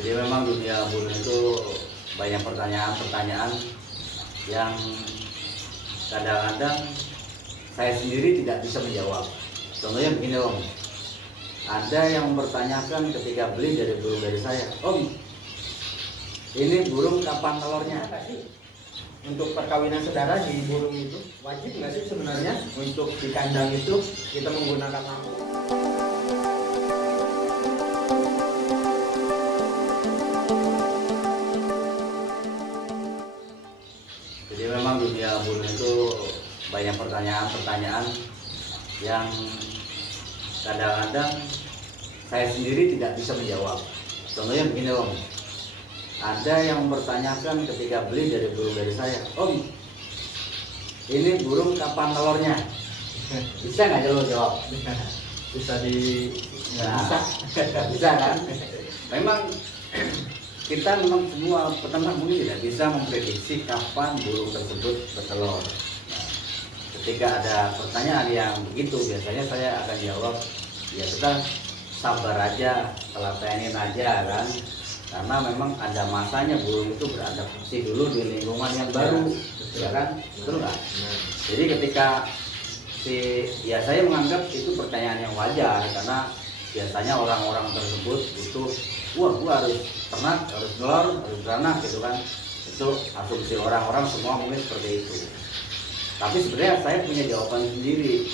Jadi memang dunia burung itu banyak pertanyaan-pertanyaan yang kadang-kadang saya sendiri tidak bisa menjawab. Contohnya begini Om, ada yang mempertanyakan ketika beli dari burung dari saya, Om, ini burung kapan telurnya? Apa sih untuk perkawinan saudara di burung itu wajib nggak sih sebenarnya untuk di kandang itu kita menggunakan lampu? Jadi memang dunia burung itu banyak pertanyaan-pertanyaan yang kadang-kadang saya sendiri tidak bisa menjawab. Contohnya begini Om, ada yang mempertanyakan ketika beli dari burung dari saya, Om, ini burung kapan telurnya? Bisa nggak lo jawab? Bisa di Bisa, bisa kan? Memang kita memang semua peternak mungkin tidak bisa memprediksi kapan burung tersebut bertelur. Nah, ketika ada pertanyaan yang begitu, biasanya saya akan jawab, ya kita sabar aja, telatenin aja kan. Karena memang ada masanya burung itu beradaptasi dulu di lingkungan yang baru, ya kan? Betul nggak? Jadi ketika saya menganggap itu pertanyaan yang wajar karena biasanya orang-orang tersebut itu, wah gua harus ternak, harus telur, harus beranak gitu kan. Itu asumsi orang-orang semua mungkin seperti itu. Tapi sebenarnya saya punya jawaban sendiri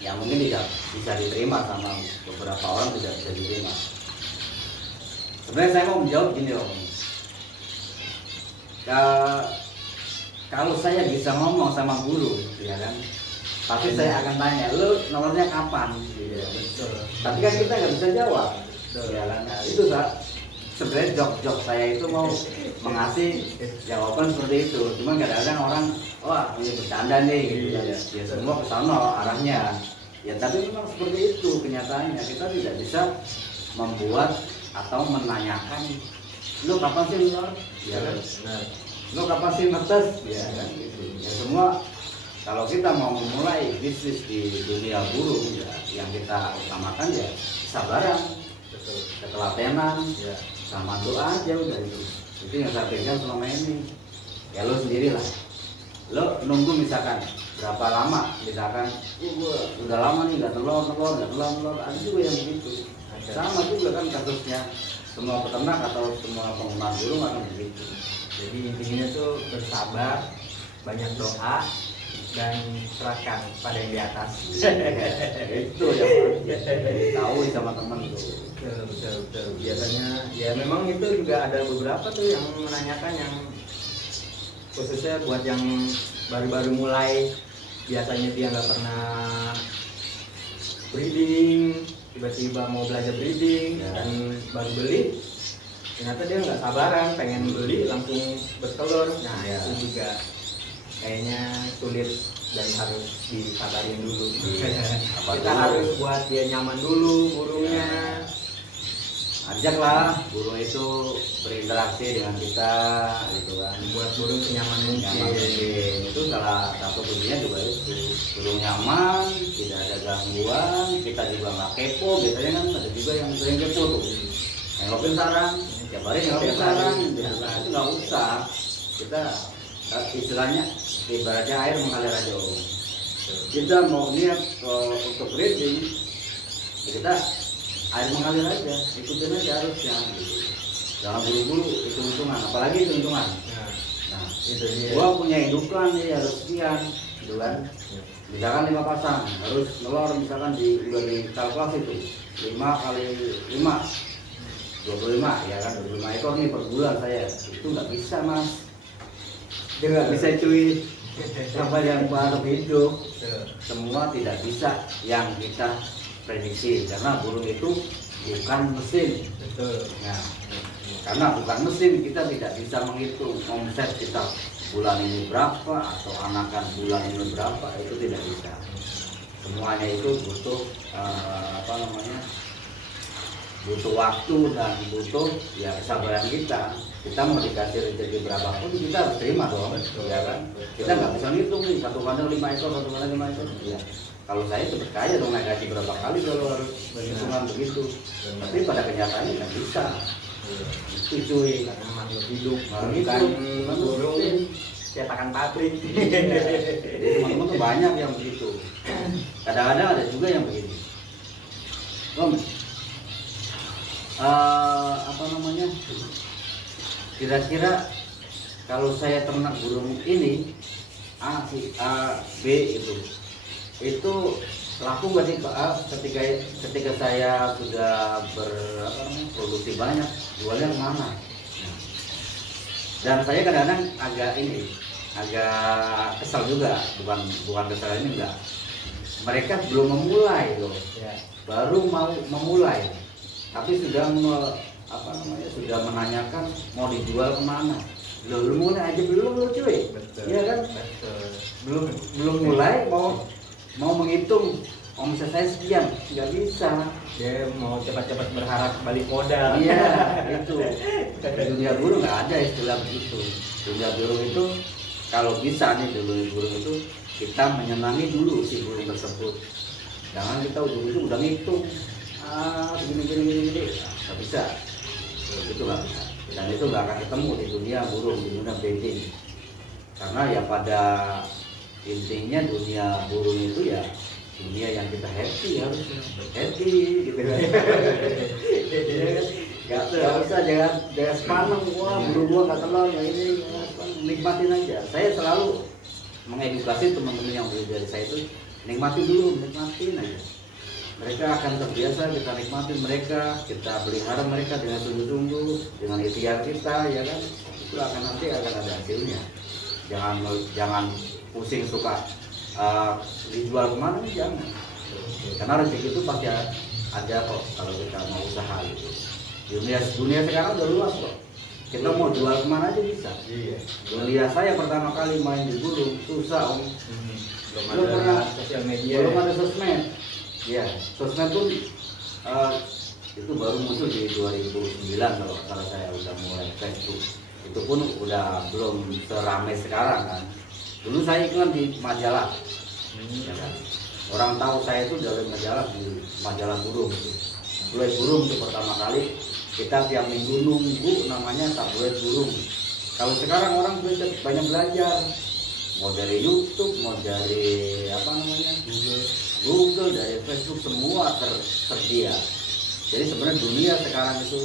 yang mungkin tidak bisa diterima sama beberapa orang, tidak bisa diterima. Sebenarnya saya mau menjawab gini Om, kalau saya bisa ngomong sama guru, ya kan, tapi saya akan tanya, lu nomornya kapan? Gitu. Tapi kan kita nggak bisa jawab, ya kan? Nah, itu sebenarnya jok saya itu mau mengasih jawaban seperti itu. Cuman kadang-kadang orang, wah ini bercanda nih, gitu kan? Ya semua ke sana arahnya. Ya tapi memang seperti itu kenyataannya, kita tidak bisa membuat atau menanyakan, lu kapan sih telur? Ya kan? Lu kapan sih netes? Ya kan? Gitu. Ya semua. Kalau kita mau memulai bisnis di dunia burung, ya, yang kita utamakan ya kesabaran, ketelatenan, ya, sama doa aja udah itu. Itu yang saya pegang selama ini. Ya lo sendirilah. Lo nunggu misalkan berapa lama, misalkan, udah lama nih nggak telur. Ada juga yang begitu. Sama juga kan kasusnya semua peternak atau semua pengguna burung akan begitu. Jadi intinya tuh bersabar, banyak doa, dan serahkan pada yang di atas. Itu yang tahu sama teman tuh. Betul. Biasanya ya memang itu juga ada beberapa tuh yang menanyakan, yang khususnya buat yang baru-baru mulai, biasanya dia nggak pernah breeding, tiba-tiba mau belajar breeding dan baru beli, ternyata dia nggak sabaran pengen beli langsung bertelur. Nah itu juga kayaknya sulit dan harus disabarin dulu. Kita harus buat dia nyaman dulu burungnya. Ajaklah burung itu berinteraksi dengan kita, gitu kan. Buat burung senyaman mungkin. Itu salah satu kuncinya juga itu. Burung nyaman, tidak ada gangguan, kita juga nggak kepo. Biasanya kan ada juga yang sering kepo tuh. Nengokin sarang, tiap hari nengokin sarang, itu nggak usah. Kita istilahnya ibaratnya air mengalir aja Om. Kita mau niat untuk breeding, ya kita air mengalir aja, ikutin aja harusnya gitu. Jangan buru-buru hitung-hitungan, apalagi hitung-hitungan. Nah itu dia. Gua punya indukan nih harus sekian, gitu kan. Misalkan 5 pasang, harus telur misalkan udah dikalkulasi itu 5 kali 5 25, ya kan, 25 ekor nih per bulan saya. Itu nggak bisa Mas. Dia nggak bisa cuy, sama yang baru hidup. Semua tidak bisa yang kita prediksi karena burung itu bukan mesin. Nah, karena bukan mesin, kita tidak bisa menghitung omset kita bulan ini berapa atau anakan bulan ini berapa, itu tidak bisa. Semuanya itu butuh butuh waktu dan butuh ya kesabaran kita. Kita mau dikasih rezeki berapapun kita harus terima dong, ya kan? Kita nggak bisa ngitung nih, satu kandang 5 ekor, satu kandang 5 ekor. Ya. Kalau saya itu percaya dong naik gaji berapa kali kalau harus berhitungan begitu. Tapi pada kenyataannya nggak bisa. Itu cuy. Karena makhluk hidup, Nah, bukan itu, burung betul. cetakan pabrik. Jadi teman-teman tuh banyak yang begitu. Kadang-kadang ada juga yang begini. Om, apa namanya? Kira-kira kalau saya ternak burung ini A, B itu laku nggak sih Pak? Ketika saya sudah produksi banyak, jualnya kemana? Dan saya kadang-kadang agak kesal juga, bukan kesal ini enggak. Mereka belum memulai loh, Ya. baru mau memulai, tapi sudah sudah menanyakan mau dijual kemana. Belum mulai aja belum loh cuy, Betul. iya kan? Betul. Belum mulai mau menghitung omset saya sekian, nggak bisa. Dia mau cepat-cepat berharap balik modal. Iya, itu. Di dunia burung nggak ada istilah begitu. Dunia burung itu kalau bisa nih dunia burung itu kita menyenangi dulu si burung tersebut. Jangan kita ujung-ujung udah ngitung gini, nggak bisa. Itu nggak bisa. Dan itu nggak akan ketemu di dunia burung, di dunia breeding. Karena ya pada intinya dunia burung itu ya dunia yang kita happy, harusnya happy gitu kan. Gak usah jangan sepaneng, wah burung gua nggak telur ya ini, nikmatin aja. Saya selalu mengedukasi teman-teman yang beli dari saya itu nikmatin aja. Mereka akan terbiasa, kita nikmatin mereka, kita pelihara mereka dengan sungguh-sungguh, dengan ikhtiar kita, ya kan, itu nanti akan ada hasilnya. Jangan pusing suka dijual kemana, jangan. Karena rezeki itu pasti ada kok kalau kita mau usaha gitu. Dunia sekarang udah luas kok. Kita mau jual kemana aja bisa. Iya. Dunia saya pertama kali main di burung susah om. Belum ada sosial media. Belum ada sosmed. Ya, sosmed pun itu baru muncul di 2009 kalau saya udah mulai Facebook. Itu pun udah belum seramai sekarang kan. Dulu saya iklan di majalah. Ya kan? Orang tahu saya itu dari majalah burung. Tabloid burung itu pertama kali kita tiap minggu nunggu namanya tabloid burung. Kalau sekarang orang banyak belajar, mau dari YouTube, mau dari Google, dari Facebook, semua tersedia. Jadi sebenarnya dunia sekarang itu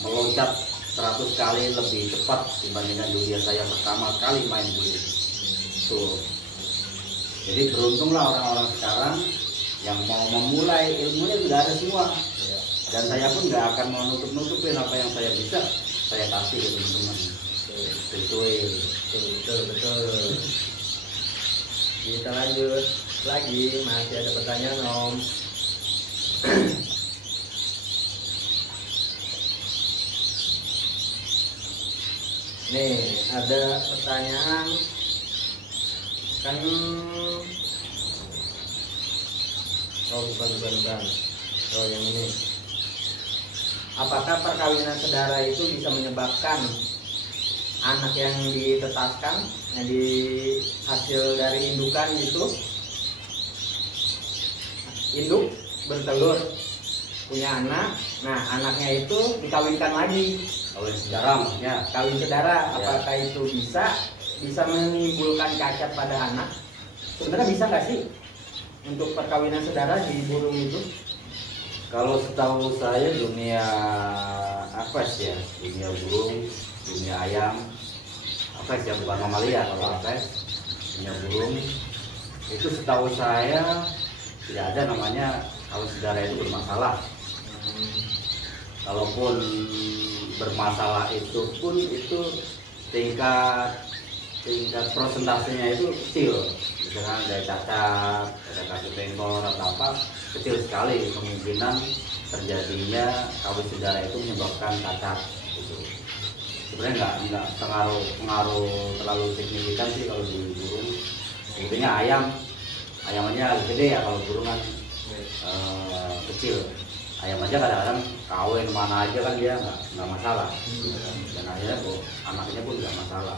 meloncat 100 kali lebih cepat dibandingkan dunia saya pertama kali main burung. Tuh. Jadi beruntunglah orang-orang sekarang yang mau memulai, ilmunya sudah ada semua. Dan saya pun nggak akan mau nutup-nutupin apa yang saya bisa, saya kasih ke teman-teman. Betul. Kita lanjut lagi, masih ada pertanyaan om. Nih ada pertanyaan kan, bukan. Yang ini, apakah perkawinan sedara itu bisa menyebabkan anak yang ditetaskan, yang di hasil dari indukan itu, induk bertelur punya anak, nah anaknya itu dikawinkan lagi, Kawin sedara maksudnya. kawin sedara, Ya. apakah itu bisa menimbulkan cacat pada anak? Sebenarnya bisa nggak sih untuk perkawinan sedara di burung itu? Kalau setahu saya dunia apes ya, dunia burung, dunia ayam, apes ya bukan mamalia. Kalau apes, dunia burung itu setahu saya tidak ada namanya kawin sedara itu bermasalah. Kalaupun bermasalah itu pun itu tingkat prosentasenya itu kecil. Misalkan ada cacat, ada kaki bengkol atau apa, kecil sekali kemungkinan terjadinya kawin sedara itu menyebabkan cacat. Gitu. Sebenarnya nggak pengaruh terlalu signifikan sih kalau di burung. Intinya ayamnya agak gede ya, kalau burung kan kecil. Ayam aja kadang-kadang kawin mana aja kan dia nggak masalah. Dan akhirnya anaknya pun nggak masalah.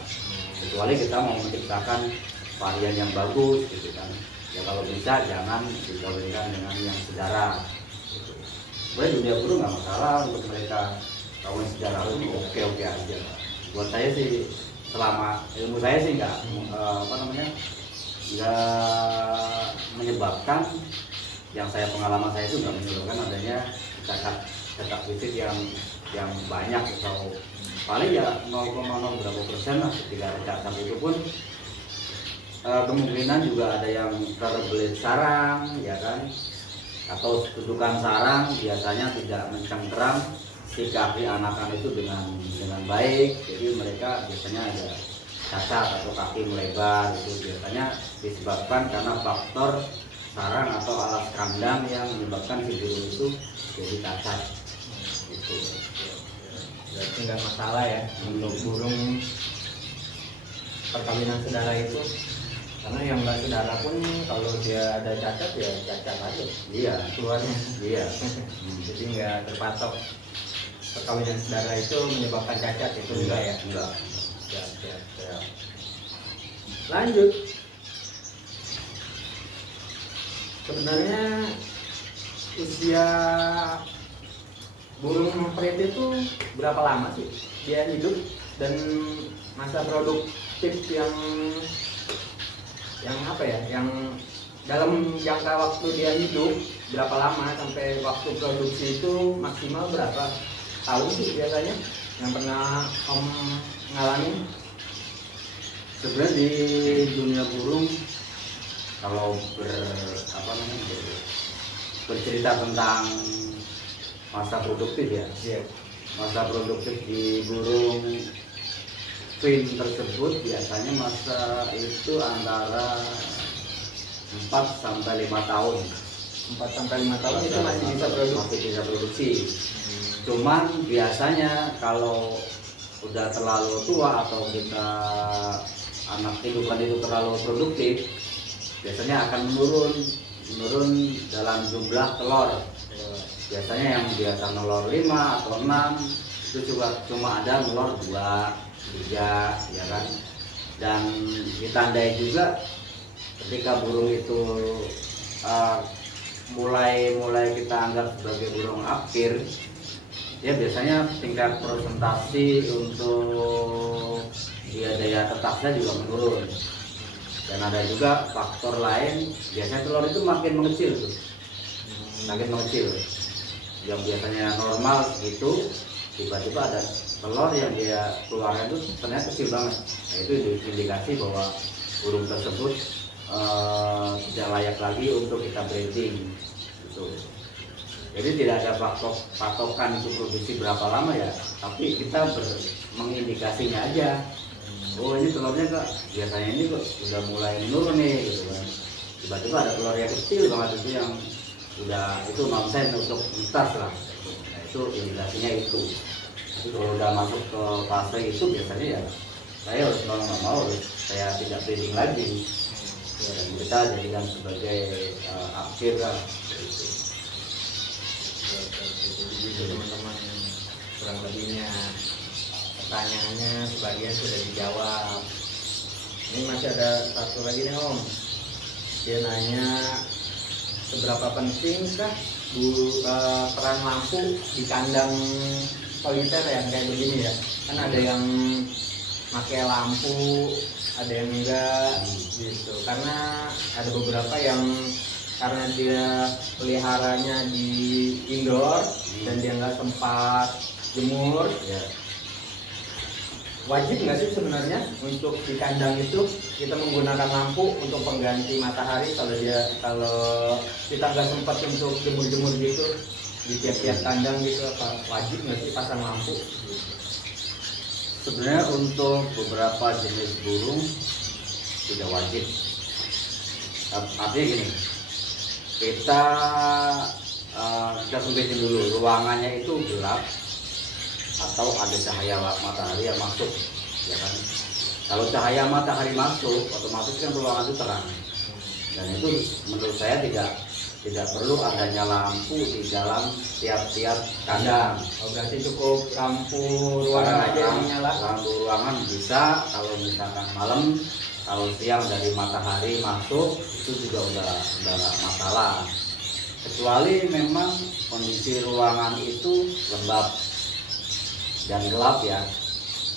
Kecuali kita mau menciptakan varian yang bagus gitu kan. Ya kalau bisa jangan dikawinkan dengan yang sedara gitu. Sebenarnya dunia burung nggak masalah untuk mereka kawin secara itu oke aja. Buat saya sih, selama ilmu saya sih nggak nggak menyebabkan, yang saya pengalaman saya itu nggak menyebabkan adanya cacat fisik yang banyak, atau paling ya 0,0 berapa persen lah ketika ada cacat itu pun. Kemungkinan juga ada yang terbelit sarang, ya kan, atau kedudukan sarang biasanya tidak mencengkeram si kaki anakan itu dengan baik, jadi mereka biasanya ada cacat atau kaki melebar. Itu biasanya disebabkan karena faktor sarang atau alas kandang yang menyebabkan si burung itu jadi cacat. Itu berarti nggak masalah ya untuk burung perkawinan saudara itu, karena yang nggak saudara pun kalau dia ada cacat ya cacat aja. Iya, Keluarnya. iya. Jadi nggak terpatok perkawinan saudara itu menyebabkan cacat, itu enggak ya? Enggak. Siap. Lanjut. Sebenarnya usia burung mempret itu berapa lama sih dia hidup, dan masa produktif yang apa ya, yang dalam jangka waktu dia hidup berapa lama sampai waktu produksi itu maksimal berapa tahun sih biasanya yang pernah Om ngalamin? Sebenarnya di dunia burung, kalau bercerita tentang masa produktif ya, masa produktif di burung fin tersebut biasanya masa itu antara 4 sampai 5 tahun. 4 sampai 5 tahun itu masih bisa produksi. Cuman biasanya kalau udah terlalu tua atau kita anak kehidupan itu terlalu produktif, biasanya akan menurun dalam jumlah telur. Biasanya yang biasa nelor 5 atau 6 itu juga cuma ada nelor 2, 3, ya kan. Dan ditandai juga ketika burung itu mulai kita anggap sebagai burung apir, ya biasanya tingkat presentasi untuk dia daya tetapnya juga menurun. Dan ada juga faktor lain, biasanya telur itu makin mengecil tuh, makin mengecil. Yang biasanya normal gitu, tiba-tiba ada telur yang dia keluarkan itu ternyata kecil banget. Nah, itu indikasi bahwa burung tersebut tidak layak lagi untuk kita breeding gitu. Jadi tidak ada patokan itu produksi berapa lama ya, tapi kita mengindikasinya aja. Oh ini telurnya kok biasanya ini kok udah mulai menurun nih gitu kan. Tiba-tiba ada telur yang kecil banget itu yang udah itu nonsen untuk mitas lah. Nah itu indikasinya itu. Tapi kalau udah masuk ke fase itu biasanya ya saya harus mau nggak mau saya tidak breeding lagi. Ya, dan kita jadikan sebagai akhir lah. Jadi teman-teman kurang lebihnya pertanyaannya sebagian sudah dijawab. Ini masih ada satu lagi nih Om. Dia nanya seberapa pentingkah peran lampu di kandang soliter yang kayak begini ya? Kan ada yang pakai lampu, ada yang enggak gitu. Karena ada beberapa yang karena dia peliharanya di indoor dan dia nggak sempat jemur, ya. Wajib nggak sih sebenarnya untuk di kandang itu kita menggunakan lampu untuk pengganti matahari kalau kita nggak sempat untuk jemur-jemur gitu di tiap-tiap kandang gitu, apa wajib nggak sih pasang lampu? Sebenarnya untuk beberapa jenis burung tidak wajib. Artinya gini, kita sempetin dulu ruangannya itu gelap atau ada cahaya matahari yang masuk, ya kan. Kalau cahaya matahari masuk, otomatis kan ruangan itu terang. Dan itu menurut saya tidak perlu adanya lampu di dalam tiap-tiap kandang. Oh, berarti cukup lampu ruangan aja yang nyala. Lampu ruangan bisa kalau misalkan malam, kalau siang dari matahari masuk itu juga udah nggak masalah. Kecuali memang kondisi ruangan itu lembab. dan gelap ya.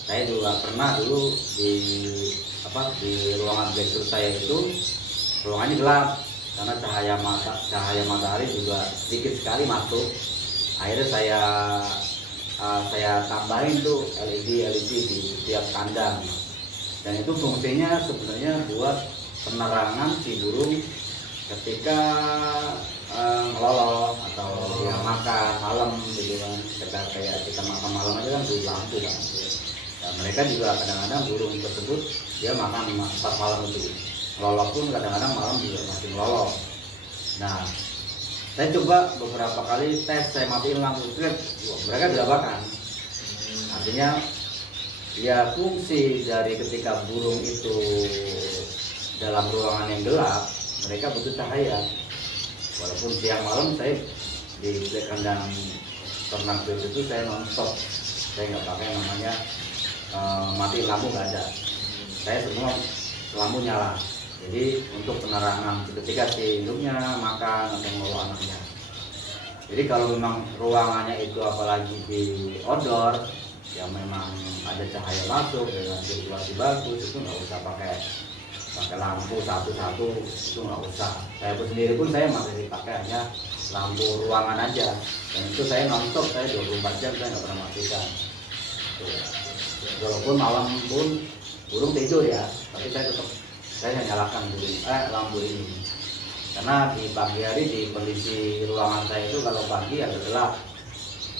Saya juga pernah dulu di ruangan direktur saya itu ruangannya gelap karena cahaya matahari juga sedikit sekali masuk. Akhirnya saya tambahin tuh LED di setiap kandang, dan itu fungsinya sebenarnya buat penerangan si burung ketika ngelolok atau yang makan malam gitu kan. Kayak kita makan malam aja kan butuh lampu kan. Dan mereka juga kadang-kadang burung tersebut dia makan pas malam itu. Ngelolok pun kadang-kadang malam juga masih ngelolok. Nah, saya coba beberapa kali tes, saya matiin lampu strip, mereka tidak makan. Artinya ya fungsi dari ketika burung itu dalam ruangan yang gelap, mereka butuh cahaya. Walaupun siang malam saya di kandang ternak itu saya non-stop, saya nggak pakai namanya mati lampu, nggak ada. Saya semua lampu nyala. Jadi untuk penerangan ketika si induknya makan atau ngelola anaknya. Jadi kalau memang ruangannya itu apalagi di outdoor, yang memang ada cahaya masuk dengan sirkulasi bagus, itu nggak usah pakai lampu satu-satu, itu nggak usah. Saya pun sendiri pun saya masih pakai hanya lampu ruangan aja, dan itu saya nonstop, saya 24 jam saya nggak pernah matikan. Walaupun malam pun burung tidur ya, tapi saya nyalakan lampu ini, karena di pagi hari di kondisi ruangan saya itu kalau pagi agak gelap,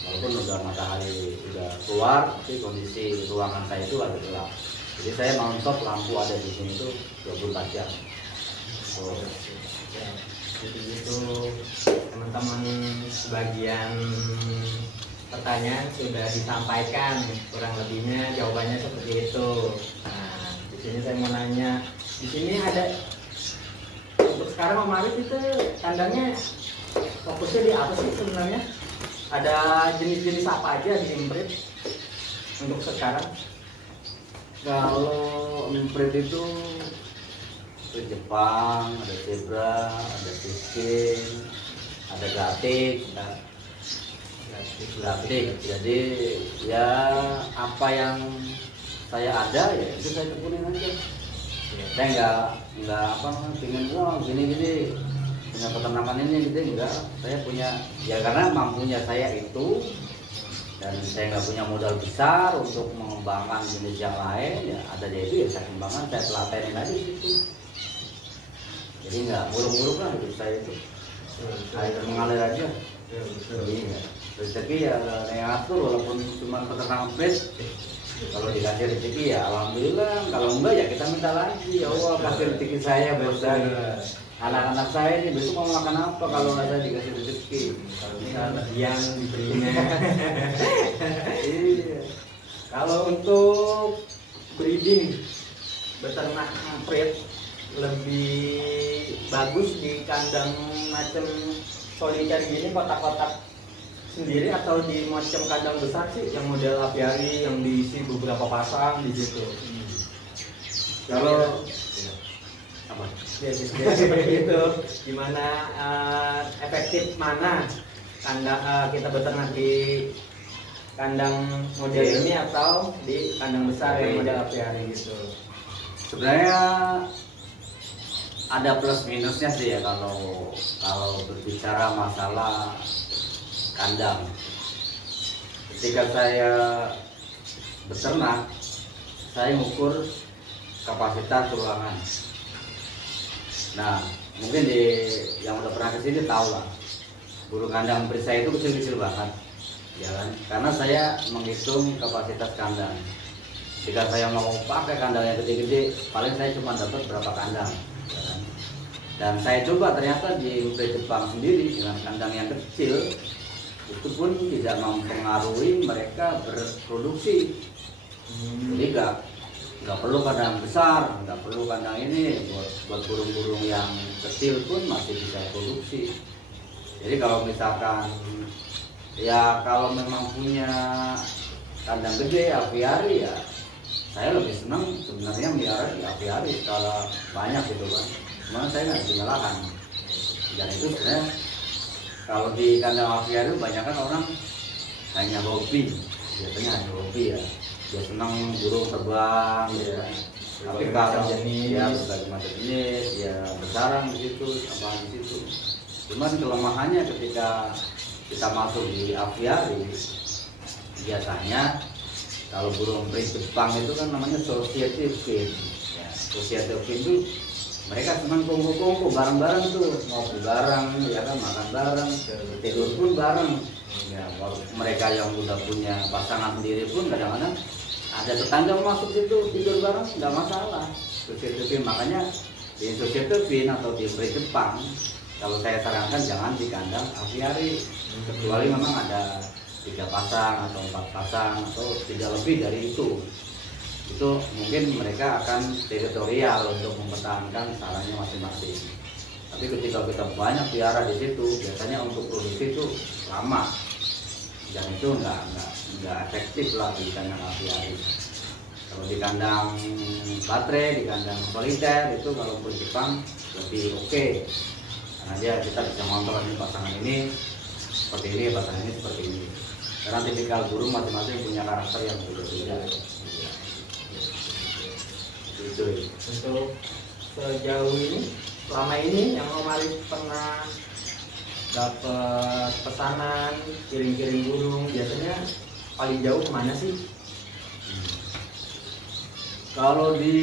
walaupun udah matahari udah keluar, tapi kondisi ruangan saya itu agak gelap. Jadi saya nonstop lampu ada di sini tuh 24 jam. Gitu teman-teman, sebagian pertanyaan sudah disampaikan, kurang lebihnya jawabannya seperti itu. Nah, di sini saya mau nanya, di sini ada untuk sekarang Om Arif itu kandangnya fokusnya di apa sih sebenarnya? Ada jenis-jenis apa aja di imprit untuk sekarang? Kalau imprit itu Jepang, ada zebra, ada siskin, ada gatik. Jadi ya apa yang saya ada ya itu saya tekunin aja. Saya nggak pengen gini punya peternakan ini gitu, enggak. Saya punya ya karena mampunya saya itu, dan saya nggak punya modal besar untuk mengembangkan jenis yang lain, ya ada dia itu ya saya kembangkan, saya telatenin aja gitu. Jadi nggak muluk-muluk lah hidup saya itu, air mengalir aja. Iya. Rezeki ya yang atur, walaupun cuma peternakan pet. Kalau dikasih rezeki ya alhamdulillah, kalau enggak ya kita minta lagi, ya Allah kasih rezeki saya besar. Anak-anak saya ini besok mau makan apa kalau nggak saya dikasih rezeki? Yang diberinya. Iya. Kalau untuk breeding beternak imprit lebih bagus di kandang macam soliter gini, kotak-kotak sendiri, atau di macam kandang besar sih yang model apiari yang diisi beberapa pasang di situ. Kalau apa? Ya, seperti itu. Gimana efektif mana kandang kita beternak di kandang model ini atau di kandang besar yang model apiari gitu? Sebenarnya ada plus minusnya sih ya kalau berbicara masalah kandang. Ketika saya beternak, saya mengukur kapasitas ruangan. Nah, mungkin yang udah pernah kesini tahu lah, burung kandang imprit saya itu kecil-kecil banget, ya kan? Karena saya menghitung kapasitas kandang. Jika saya mau pakai kandang yang gede-gede, paling saya cuma dapat berapa kandang, ya kan? Dan saya coba ternyata di imprit Jepang sendiri dengan kandang yang kecil, itu pun tidak mempengaruhi mereka berproduksi. Jadi nggak perlu kandang besar, nggak perlu kandang ini, buat burung-burung yang kecil pun masih bisa produksi. Jadi kalau misalkan ya kalau memang punya kandang gede apiari, ya saya lebih senang sebenarnya melihara di apiari skala banyak gitu kan. Cuma saya nggak punya lahan, dan itu sebenarnya kalau di kandang apiari banyak kan orang hanya hobi, biasanya hanya hobi ya, dia senang burung terbang gitu kan. Tapi Berbagai kalau macam jenis. ya berbagai macam jenis, ya bersarang di situ, apa di situ. Cuman kelemahannya ketika kita masuk di aviari, biasanya kalau burung peri Jepang itu kan namanya society fin. Ya, society fin itu mereka cuma kumpul-kumpul bareng-bareng tuh, ngopi bareng, ya kan, makan bareng, tidur pun bareng. Ya, mereka yang udah punya pasangan sendiri pun kadang-kadang ada tetangga masuk situ tidur bareng, nggak masalah. Society fin, makanya di society fin atau di peri Jepang, kalau saya sarankan jangan di kandang aviari, kecuali memang ada 3 pasang atau 4 pasang atau tidak lebih dari itu mungkin mereka akan teritorial untuk mempertahankan sarangnya masing-masing. Tapi ketika kita banyak piara di situ, biasanya untuk produksi itu lama dan itu nggak efektif lah di kandang aviari. Kalau di kandang baterai, di kandang soliter itu kalau peri Jepang lebih oke, karena dia kita bisa ngontrol ini pasangan ini seperti ini, pasangan ini seperti ini. Karena tipikal burung masing-masing punya karakter yang berbeda-beda. Itu. Untuk sejauh ini, selama ini yang Om Arif pernah dapat pesanan kirim-kirim burung, biasanya paling jauh kemana sih? Kalau di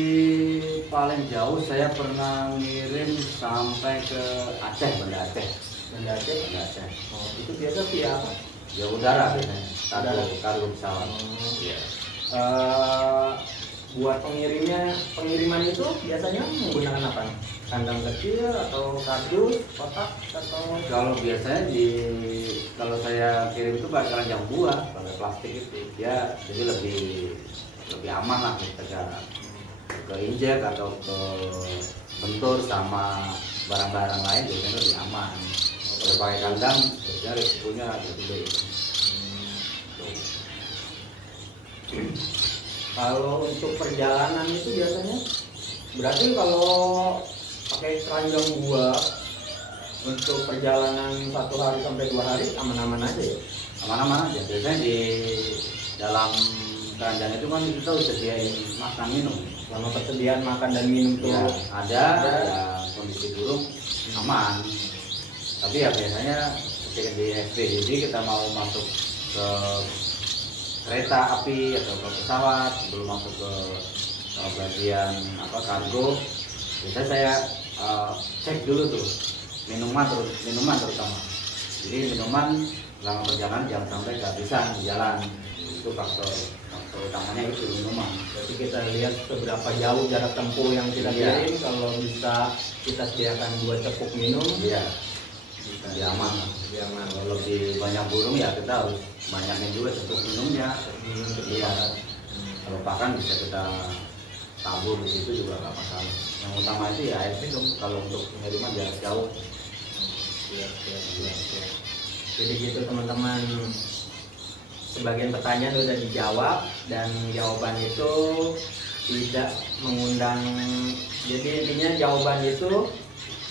paling jauh saya pernah ngirim sampai ke Aceh, Banda Aceh. Banda Aceh? Banda Aceh. Oh, itu biasa via apa? Ya udara biasanya, kargo pesawat. Iya. Buat pengiriman itu biasanya menggunakan apa? Kandang kecil atau kardus, kotak atau? Kalau biasanya kalau saya kirim itu pakai keranjang buah, pakai plastik itu, ya jadi lebih aman lah ketika ke injek atau ke bentur sama barang-barang lain, biasanya lebih aman. Kalau pakai kandang, biasanya risikonya agak gede. Kalau untuk perjalanan itu biasanya, berarti kalau pakai keranjang buah untuk perjalanan 1 hari sampai 2 hari aman-aman aja ya? Aman-aman aja. Biasanya di dalam keranjang itu kan kita udah sediain makan minum. Selama persediaan makan dan minum tuh Ya, ada. Ya, kondisi burung aman. Tapi ya biasanya ketika di ekspedisi kita mau masuk ke kereta api atau ke pesawat, belum masuk ke bagian kargo, biasanya saya cek dulu tuh minuman terutama. Jadi minuman selama perjalanan jangan sampai kehabisan di jalan. Itu faktor utamanya itu minuman. Jadi kita lihat seberapa jauh jarak tempuh yang kita kirim. Kalau bisa kita sediakan 2 cepuk minum, Iya. Lebih aman. lebih aman. Kalau lebih banyak burung ya kita harus banyakin juga cepuk minumnya. Iya. Kalau pakan bisa kita tabur di situ juga nggak masalah. Yang utama itu ya air minum. Kalau untuk pengiriman jarak jauh. Siap. Jadi gitu teman-teman, sebagian pertanyaan sudah dijawab dan jawaban itu tidak mengundang. Jadi intinya jawaban itu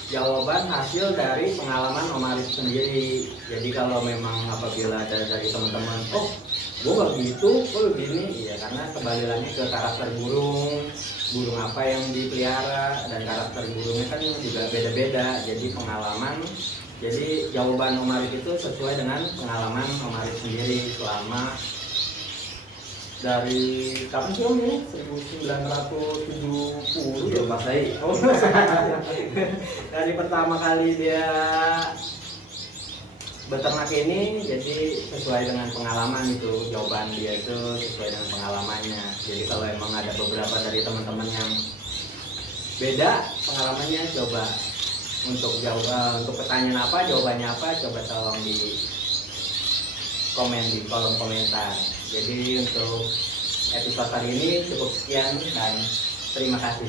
jawaban hasil dari pengalaman Om Arif sendiri. Jadi kalau memang apabila ada dari teman-teman, oh gue begitu, gue begini, ya karena kembali lagi ke karakter burung apa yang dipelihara, dan karakter burungnya kan juga beda-beda. Jadi pengalaman, jadi jawaban Om Arif itu sesuai dengan pengalaman Om Arif sendiri selama dari kapan sih Om ini? 1970 ya Mas Sai. Oh, dari pertama kali dia beternak ini, jadi sesuai dengan pengalaman itu, jawaban dia itu sesuai dengan pengalamannya. Jadi kalau emang ada beberapa dari teman-teman yang beda pengalamannya, coba untuk pertanyaan apa, jawabannya apa, coba tolong di komen di kolom komentar. Jadi untuk episode kali ini cukup sekian dan terima kasih.